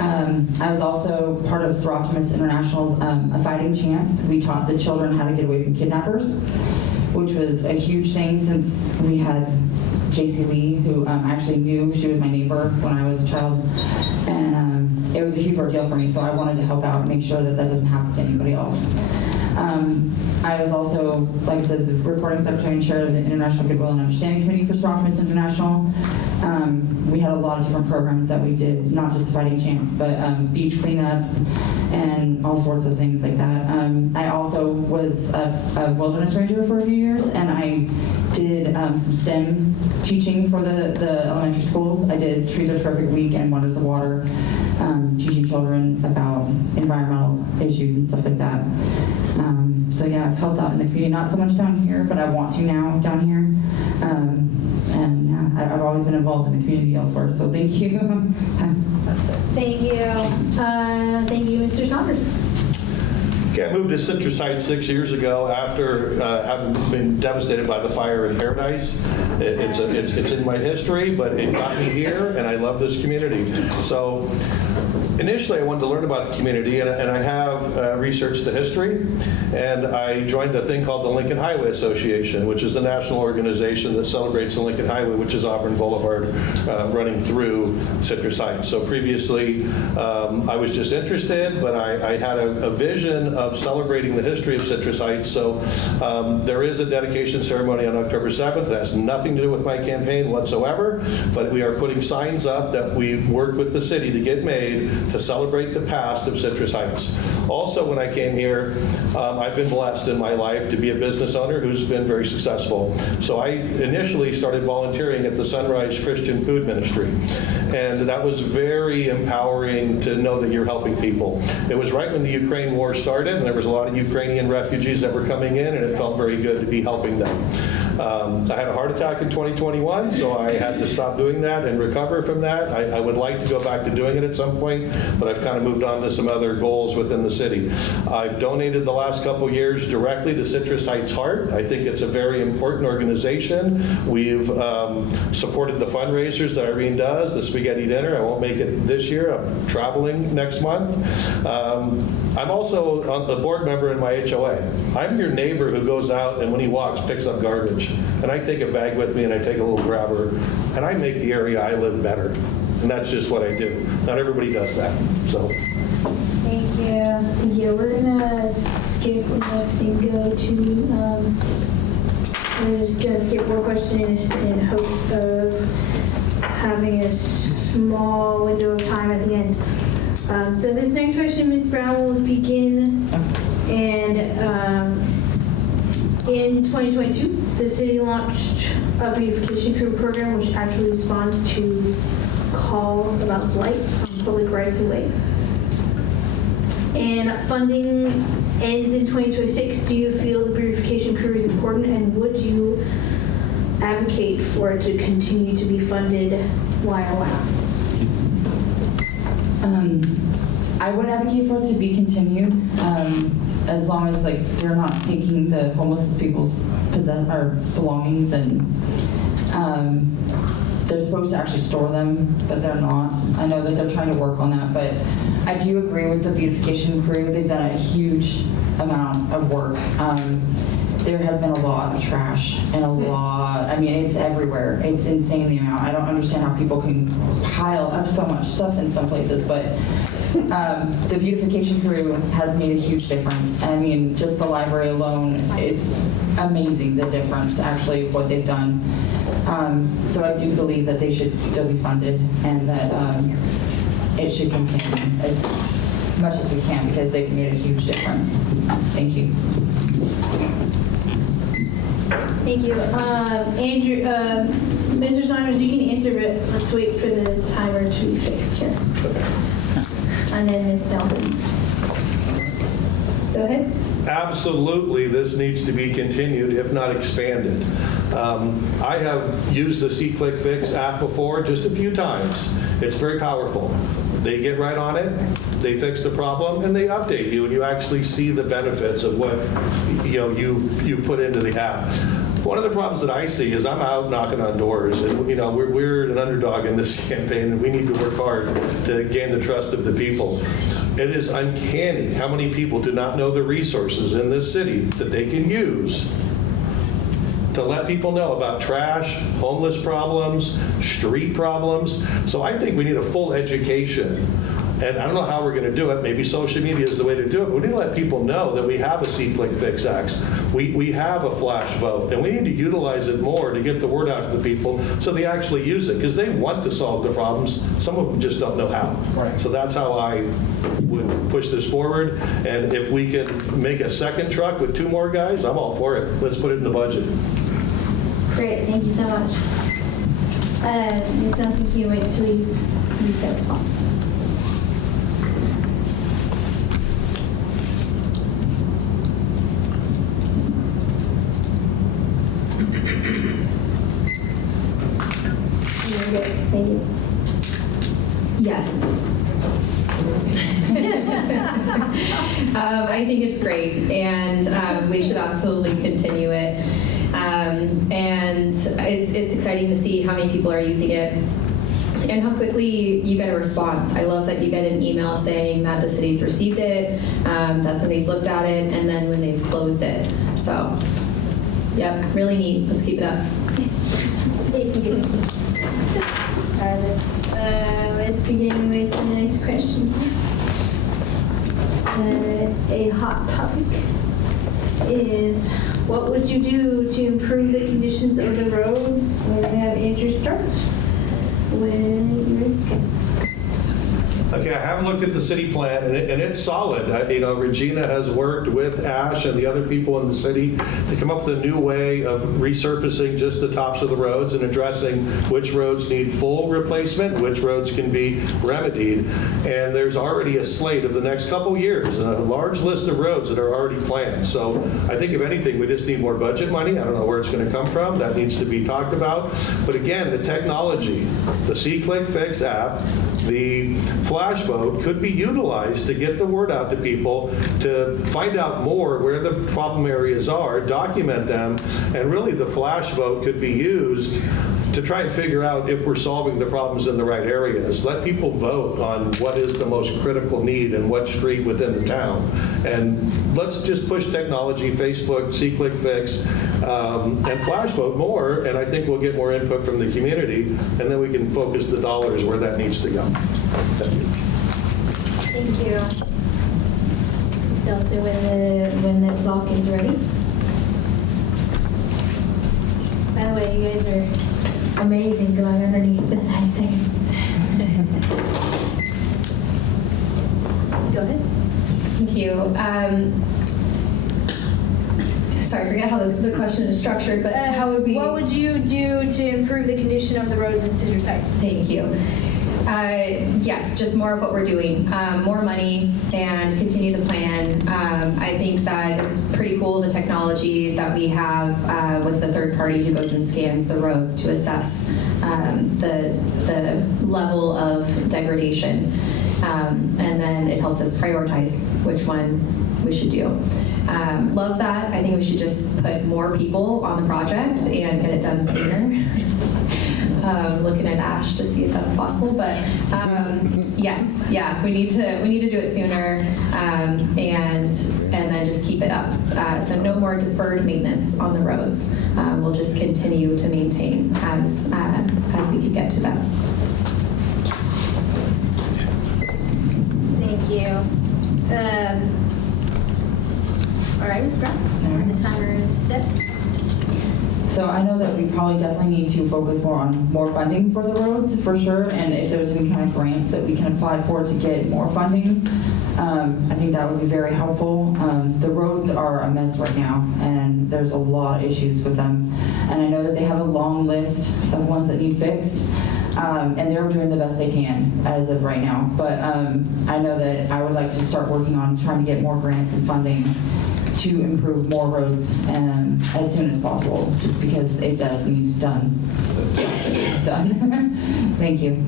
I was also part of Seroptimus International's A Fighting Chance. We taught the children how to get away from kidnappers, which was a huge thing since we had JC Lee, who I actually knew. She was my neighbor when I was a child, and it was a huge ordeal for me, so I wanted to help out and make sure that that doesn't happen to anybody else. I was also, like I said, the reporting secretary and chair of the International Goodwill and Understanding Committee for Seroptimus International. We had a lot of different programs that we did, not just the Fighting Chance, but beach cleanups and all sorts of things like that. I also was a wilderness ranger for a few years, and I did some STEM teaching for the elementary schools. I did Trees Are Terrific Week and Wonders of Water, teaching children about environmental issues and stuff like that. So yeah, I've helped out in the community, not so much down here, but I want to now down here. And And yeah, I've always been involved in the community elsewhere, so thank you. That's it. Thank you. Thank you, Mr. Saunders. Okay, I moved to Citrus Heights 6 years ago after having been devastated by the fire in Paradise. It's in my history, but it got me here, and I love this community. So initially, I wanted to learn about the community, and I have researched the history, and I joined a thing called the Lincoln Highway Association, which is a national organization that celebrates the Lincoln Highway, which is Auburn Boulevard, running through Citrus Heights. So previously, I was just interested, but I had a vision of celebrating the history of Citrus Heights. So there is a dedication ceremony on October 7th. That has nothing to do with my campaign whatsoever, but we are putting signs up that we worked with the city to get made to celebrate the past of Citrus Heights. Also, when I came here, I've been blessed in my life to be a business owner who's been very successful. So I initially started volunteering at the Sunrise Christian Food Ministry, and that was very empowering to know that you're helping people. It was right when the Ukraine war started, and there was a lot of Ukrainian refugees that were coming in, and it felt very good to be helping them. I had a heart attack in 2021, so I had to stop doing that and recover from that. I would like to go back to doing it at some point, but I've kind of moved on to some other goals within the city. I've donated the last couple years directly to Citrus Heights Heart. I think it's a very important organization. We've supported the fundraisers that Irene does, the spaghetti dinner. I won't make it this year. I'm traveling next month. I'm also a board member in my HOA. I'm your neighbor who goes out and when he walks picks up garbage. And I take a bag with me and I take a little grabber and I make the area I live better. And that's just what I do. Not everybody does that. So. Thank you. Thank you. We're gonna skip next and go to, we're just gonna skip one question in hopes of having a small window of time at the end. So this next question, Ms. Brown, will begin, and in 2022, the city launched a beautification crew program which actually responds to calls about blight on public rights of way. And funding ends in 2026. Do you feel the beautification crew is important, and would you advocate for it to continue to be funded? Why or why not? I would advocate for it to be continued, as long as like they're not taking the homeless people's belongings, and they're supposed to actually store them, but they're not. I know that they're trying to work on that, but I do agree with the beautification crew. They've done a huge amount of work. There has been a lot of trash and I mean, it's everywhere. It's insane the amount. I don't understand how people can pile up so much stuff in some places, but the beautification crew has made a huge difference. I mean, just the library alone, it's amazing the difference actually of what they've done. So I do believe that they should still be funded and that it should continue as much as we can because they've made a huge difference. Thank you. Thank you. Andrew, Mr. Saunders, you can answer, but let's wait for the timer to be fixed here. And then Ms. Nelson. Go ahead. Absolutely, this needs to be continued, if not expanded. I have used the C-Click Fix app before, just a few times. It's very powerful. They get right on it, they fix the problem, and they update you, and you actually see the benefits of what you put into the app. One of the problems that I see is I'm out knocking on doors, and we're an underdog in this campaign, and we need to work hard to gain the trust of the people. It is uncanny how many people do not know the resources in this city that they can use to let people know about trash, homeless problems, street problems. So I think we need a full education. And I don't know how we're going to do it. Maybe social media is the way to do it. But we need to let people know that we have a C-Click Fix Act. We have a flash vote. And we need to utilize it more to get the word out to the people so they actually use it. Because they want to solve the problems. Some of them just don't know how. Right. So that's how I would push this forward. And if we can make a second truck with 2 more guys, I'm all for it. Let's put it in the budget. Great. Thank you so much. Ms. Nelson, can you wait until we reset the clock? Very good. Thank you. Yes. I think it's great, and we should absolutely continue it. And it's exciting to see how many people are using it and how quickly you get a response. I love that you get an email saying that the city's received it, that somebody's looked at it, and then when they've closed it. So, yep, really neat. Let's keep it up. Thank you. Let's begin with the next question. A hot topic is, what would you do to improve the conditions of the roads? We're going to have Andrew start when you're. Okay, I have looked at the city plan, and it's solid. You know, Regina has worked with Ash and the other people in the city to come up with a new way of resurfacing just the tops of the roads and addressing which roads need full replacement, which roads can be remedied. And there's already a slate of the next couple years, a large list of roads that are already planned. So I think if anything, we just need more budget money. I don't know where it's going to come from. That needs to be talked about. But again, the technology, the See-Click Fix app, the flash vote could be utilized to get the word out to people, to find out more where the problem areas are, document them, and really the flash vote could be used to try and figure out if we're solving the problems in the right areas. Let people vote on what is the most critical need and what street within the town. And let's just push technology, Facebook, See-Click Fix, and flash vote more, and I think we'll get more input from the community, and then we can focus the dollars where that needs to go. Thank you. Thank you. So when the clock is ready. By the way, you guys are amazing going underneath the 90 seconds. Go ahead. Thank you. Sorry, I forget how the question is structured, but how would we? What would you do to improve the condition of the roads in Citrus Heights? Thank you. Yes, just more of what we're doing, more money, and continue the plan. I think that it's pretty cool, the technology that we have with the third party who goes and scans the roads to assess the level of degradation. And then it helps us prioritize which one we should do. Love that. I think we should just put more people on the project and get it done sooner. Looking at Ash to see if that's possible, but yes, yeah, we need to do it sooner, and then just keep it up. So no more deferred maintenance on the roads. We'll just continue to maintain as we can get to them. Thank you. All right, Ms. Brown, the timer is set. So I know that we probably definitely need to focus more on more funding for the roads, for sure, and if there's any kind of grants that we can apply for to get more funding, I think that would be very helpful. The roads are a mess right now, and there's a lot of issues with them, and I know that they have a long list of ones that need fixed, and they're doing the best they can as of right now, but I know that I would like to start working on trying to get more grants and funding to improve more roads as soon as possible, just because it does need done. Thank you.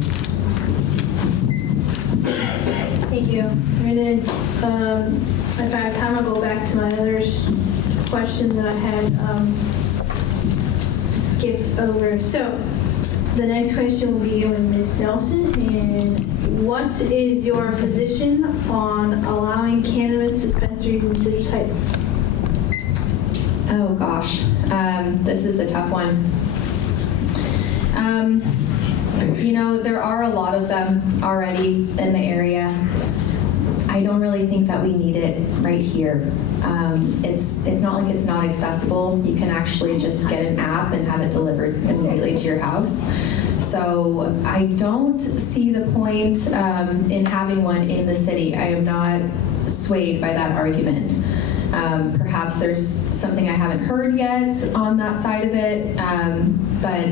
Thank you. I'm gonna, if I have time, I'll go back to my other question that I had skipped over. So the next question will be with Ms. Nelson. And what is your position on allowing cannabis dispensaries in Citrus Heights? Oh gosh, this is a tough one. You know, there are a lot of them already in the area. I don't really think that we need it right here. It's not like it's not accessible. You can actually just get an app and have it delivered immediately to your house. So I don't see the point in having one in the city. I am not swayed by that argument. Perhaps there's something I haven't heard yet on that side of it, but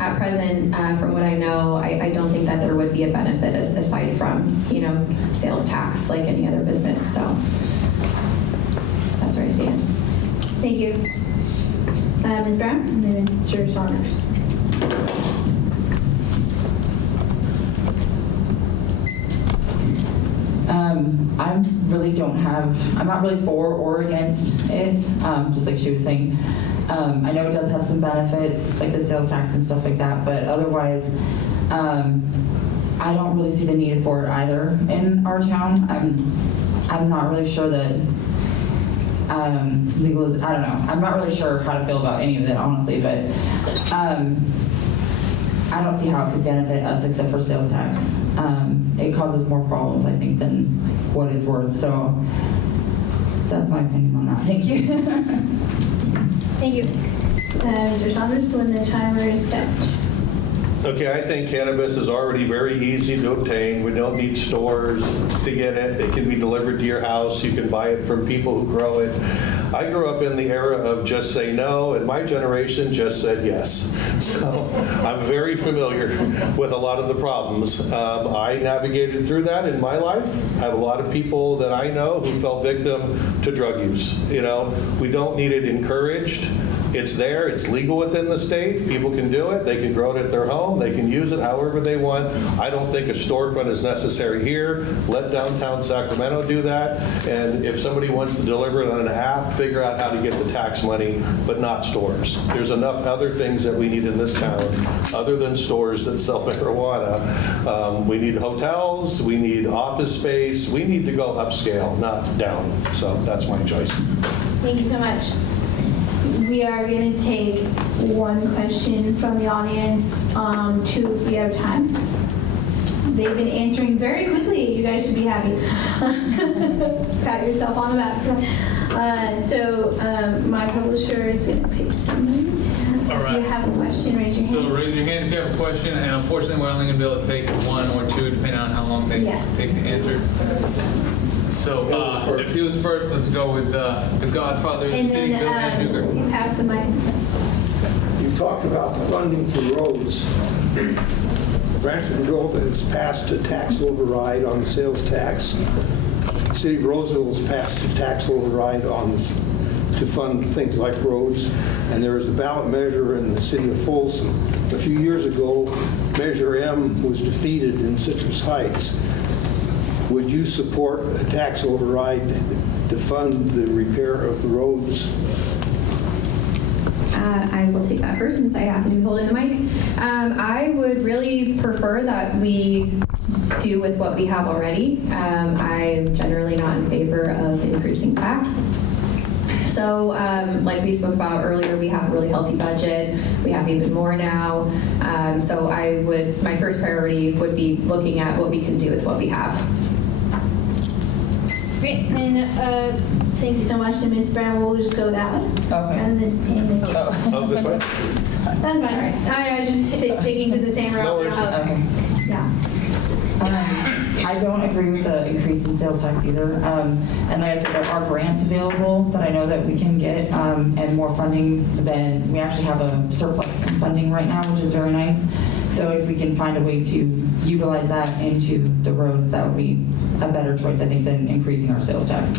at present, from what I know, I don't think that there would be a benefit aside from, you know, sales tax like any other business. So that's where I stand. Thank you. Ms. Brown and then Mr. Saunders. I really don't have, I'm not really for or against it, just like she was saying. I know it does have some benefits, like the sales tax and stuff like that, but otherwise, I don't really see the need for it either in our town. I'm not really sure that legal is, I don't know. I'm not really sure how to feel about any of it, honestly, but I don't see how it could benefit us except for sales tax. It causes more problems, I think, than what it's worth. So that's my opinion on that. Thank you. Thank you. Mr. Saunders, when the timer is set. Okay, I think cannabis is already very easy to obtain. We don't need stores to get it. It can be delivered to your house. You can buy it from people who grow it. I grew up in the era of just say no, and my generation just said yes. So I'm very familiar with a lot of the problems. I navigated through that in my life. I have a lot of people that I know who fell victim to drug use. You know, we don't need it encouraged. It's there, it's legal within the state, people can do it, they can grow it at their home, they can use it however they want. I don't think a storefront is necessary here. Let downtown Sacramento do that, and if somebody wants to deliver it on an app, figure out how to get the tax money, but not stores. There's enough other things that we need in this town, other than stores that sell marijuana. We need hotels, we need office space, we need to go upscale, not down. So that's my choice. Thank you so much. We are going to take one question from the audience, two if we have time. They've been answering very quickly. You guys should be happy. Pat yourself on the back. So my publisher is going to pick someone. All right. If you have a question, raise your hand. So raise your hand if you have a question, and unfortunately, we're only going to be able to take one or two, depending on how long they take to answer. So if he was first, let's go with the godfather of the And city, Bill Van then Duker. you pass the mic and stuff. You talked about the funding for roads. Branchford Grove has passed a tax override on sales tax. City of Roseville has passed a tax override to fund things like roads. And there is a ballot measure in the city of Folsom. A few years ago, Measure M was defeated in Citrus Heights. Would you support a tax override to fund the repair of the roads? I will take that first since I happen to be holding the mic. I would really prefer that we do with what we have already. I'm generally not in favor of increasing tax. So like we spoke about earlier, we have a really healthy budget. We have even more now. So my first priority would be looking at what we can do with what we have. Great. And thank you so much. And Ms. Brown, we'll just go that way. Okay. Rather than just paying this. Oh, this way? That's fine. I just say sticking to the same route. No worries. Okay. Yeah. I don't agree with the increase in sales tax either. And like I said, there are grants available that I know that we can get and more funding than, we actually have a surplus in funding right now, which is very nice. So if we can find a way to utilize that into the roads, that would be a better choice, I think, than increasing our sales tax.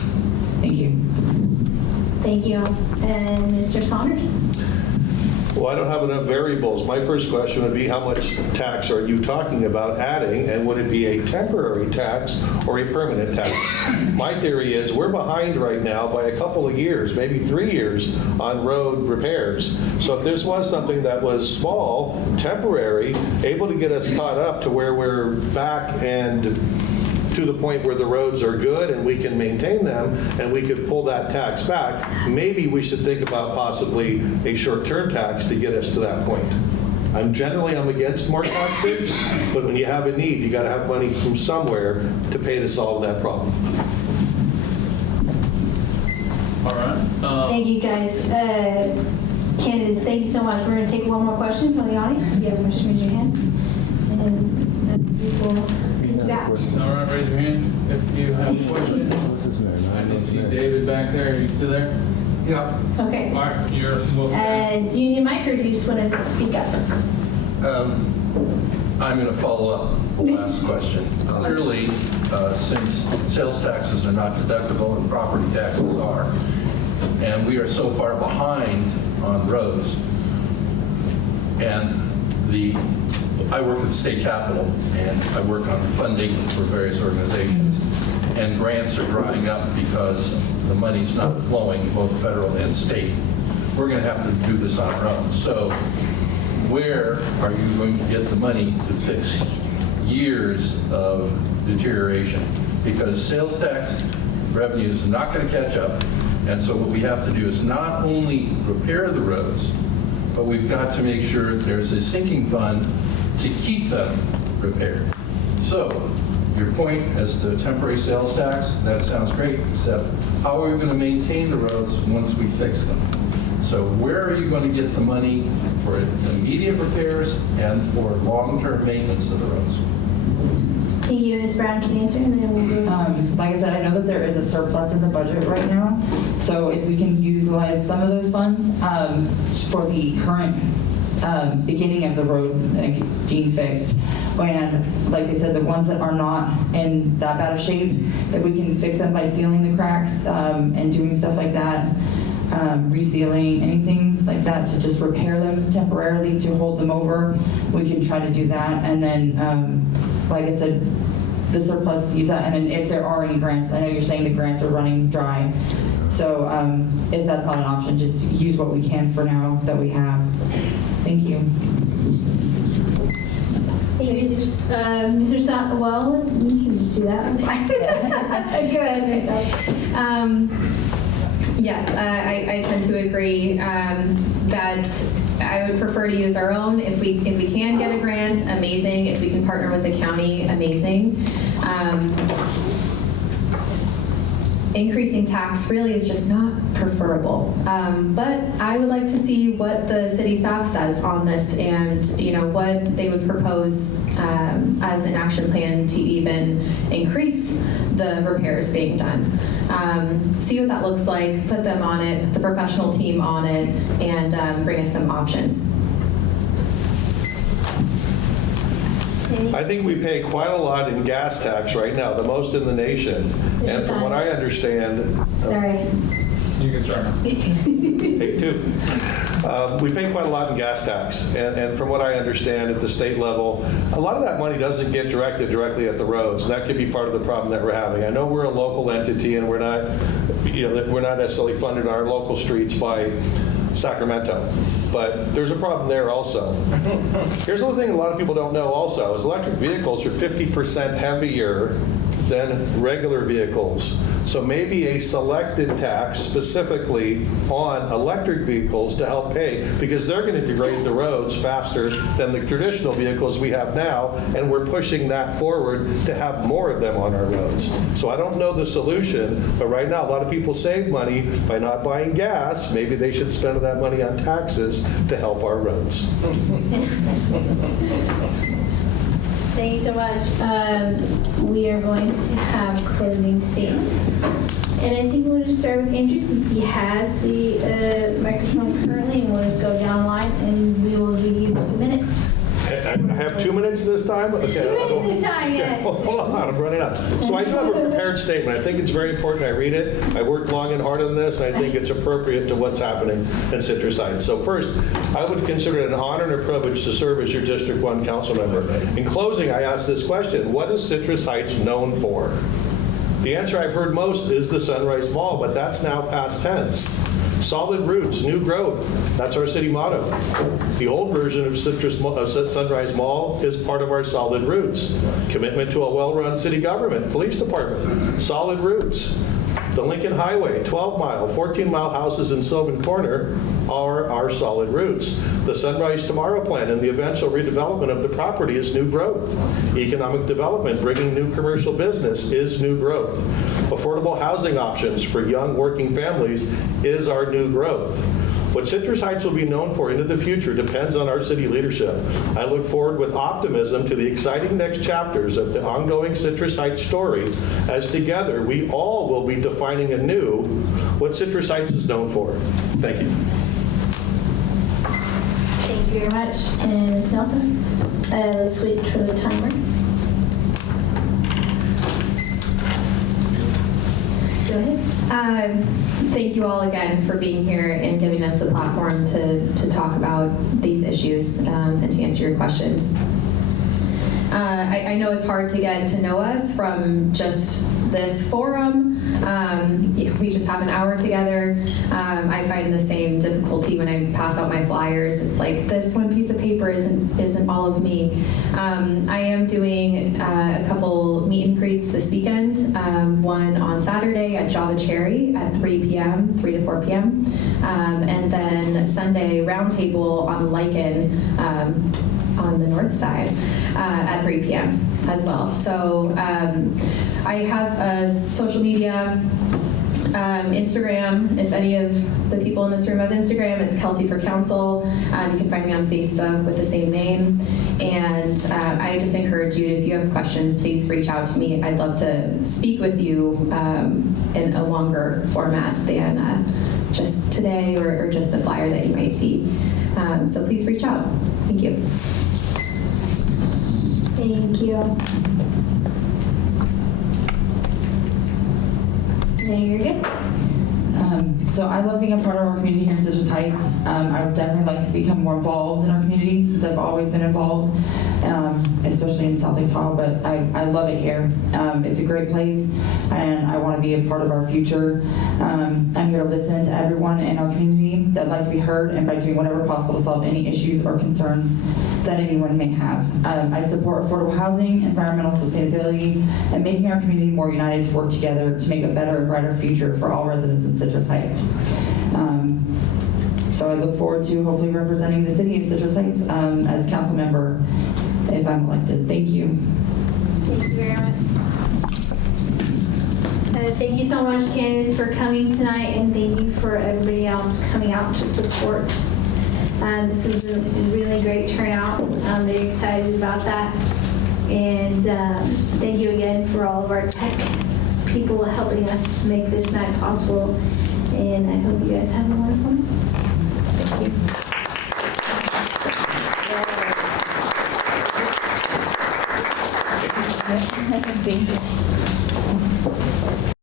Thank you. Thank you. And Mr. Saunders? Well, I don't have enough variables. My first question would be, how much tax are you talking about adding, and would it be a temporary tax or a permanent tax? My theory is we're behind right now by a couple of years, maybe 3 years, on road repairs. So if this was something that was small, temporary, able to get us caught up to where we're back and to the point where the roads are good and we can maintain them and we could pull that tax back, maybe we should think about possibly a short-term tax to get us to that point. I'm against more taxes, but when you have a need, you got to have money from somewhere to pay to solve that problem. All right. Thank you, guys. Candidates, thank you so much. We're going to take one more question from the audience. If you have a question, raise your hand. And then we will get you back. All right, raise your hand if you have a question. I didn't see David back there. Are you still there? Yeah, Okay. All right, you're welcome. Do you need a mic or do you just want to speak up? I'm going to follow up the last question. Clearly, since sales taxes are not deductible and property taxes are, and we are so far behind on roads, and I work at the state capitol, and I work on funding for various organizations. and grants are drying up because the money's not flowing, both federal and state. We're going to have to do this on our own. So where are you going to get the money to fix years of deterioration? Because sales tax revenues are not going to catch up. And so what we have to do is not only repair the roads, but we've got to make sure there's a sinking fund to keep them repaired. So your point as to temporary sales tax, that sounds great, except how are we going to maintain the roads once we fix them? So where are you going to get the money for immediate repairs and for long-term maintenance of the roads? Thank you, Ms. Brown, can you answer? And then we'll move on. Like I said, I know that there is a surplus in the budget right now, so if we can utilize some of those funds for the current beginning of the roads being fixed, and like they said, the ones that are not in that bad of shape, if we can fix them by sealing the cracks and doing stuff like that, resealing, anything like that to just repair them temporarily to hold them over, we can try to do that. And then, like I said, the surplus, use that. And then if there are any grants, I know you're saying the grants are running dry. So if that's not an option, just use what we can for now that we have. Thank you. Hey, Mr. Well, you can just do that. I'm fine. Go ahead, Yes, I tend to agree that I would prefer to use our own. If we can get a grant, amazing. If we can partner with the county, amazing. Increasing tax really is just not preferable. But I would like to see what the city staff says on this, and what they would propose as an action plan to even increase the repairs being done. See what that looks like, put them on it, put the professional team on it, and bring us some options. I think we pay quite a lot in gas tax right now, the most in the nation. And from what I understand, Sorry. You can start now. me too. We pay quite a lot in gas tax, and from what I understand at the state level, a lot of that money doesn't get directed directly at the roads, and that could be part of the problem that we're having. I know we're a local entity, and we're not necessarily funded on our local streets by Sacramento, but there's a problem there also. Here's the thing a lot of people don't know also, is electric vehicles are 50% heavier than regular vehicles. So maybe a selected tax specifically on electric vehicles to help pay, because they're going to degrade the roads faster than the traditional vehicles we have now, and we're pushing that forward to have more of them on our roads. So I don't know the solution, but right now a lot of people save money by not buying gas. Maybe they should spend that money on taxes to help our roads. Thank you so much. We are going to have closing statements. And I think we'll just start with Andrew, since he has the microphone currently, and we'll just go down the line, and we will give you 2 minutes. I have 2 minutes this time? Okay. 2 minutes this time, yes. Hold on, I'm running out. So I do have a prepared statement. I think it's very important I read it. I worked long and hard on this, and I think it's appropriate to what's happening in Citrus Heights. So first, I would consider it an honor and a privilege to serve as your District 1 council member. In closing, I ask this question: what is Citrus Heights known for? The answer I've heard most is the Sunrise Mall, but that's now past tense. Solid roots, new growth. That's our city motto. The old version of Sunrise Mall is part of our solid roots. Commitment to a well-run city government, police department, solid roots. The Lincoln Highway, 12-mile, 14-mile houses in Sylvan Corner are our solid roots. The Sunrise Tomorrow plan and the eventual redevelopment of the property is new growth. Economic development, bringing new commercial business, is new growth. Affordable housing options for young working families is our new growth. What Citrus Heights will be known for into the future depends on our city leadership. I look forward with optimism to the exciting next chapters of the ongoing Citrus Heights story, as together we all will be defining anew what Citrus Heights is known for. Thank you. Thank you very much. And Ms. Nelson, let's wait for the timer. Go ahead. Thank you all again for being here and giving us the platform to talk about these issues and to answer your questions. I know it's hard to get to know us from just this forum. We just have an hour together. I find the same difficulty when I pass out my flyers. It's like this one piece of paper isn't all of me. I am doing a couple meet and greets this weekend. One on Saturday at Java Cherry at 3 p.m., 3 to 4 p.m. And then Sunday roundtable on Lichen on the north side at 3 p.m. as well. So I have a social media, Instagram. If any of the people in this room have Instagram, it's Kelsey for Council. You can find me on Facebook with the same name. And I just encourage you, if you have questions, please reach out to me. I'd love to speak with you in a longer format than just today or just a flyer that you might see. So please reach out. Thank you. Thank you. No, you're good. So I love being a part of our community here in Citrus Heights. I would definitely like to become more involved in our community since I've always been involved, especially in South Lake Tahoe, but I love it here. It's a great place and I want to be a part of our future. I'm here to listen to everyone in our community that'd like to be heard and by doing whatever possible to solve any issues or concerns that anyone may have. I support affordable housing, environmental sustainability, and making our community more united to work together to make a better and brighter future for all residents in Citrus Heights. So I look forward to hopefully representing the city of Citrus Heights as council member if I'm elected. Thank you. Thank you very much. Thank you so much, Candace, for coming tonight, and thank you for everybody else coming out to support. This was a really great turnout. I'm very excited about that. And thank you again for all of our tech people helping us make this night possible. And I hope you guys have a wonderful night. Thank you. Thank you.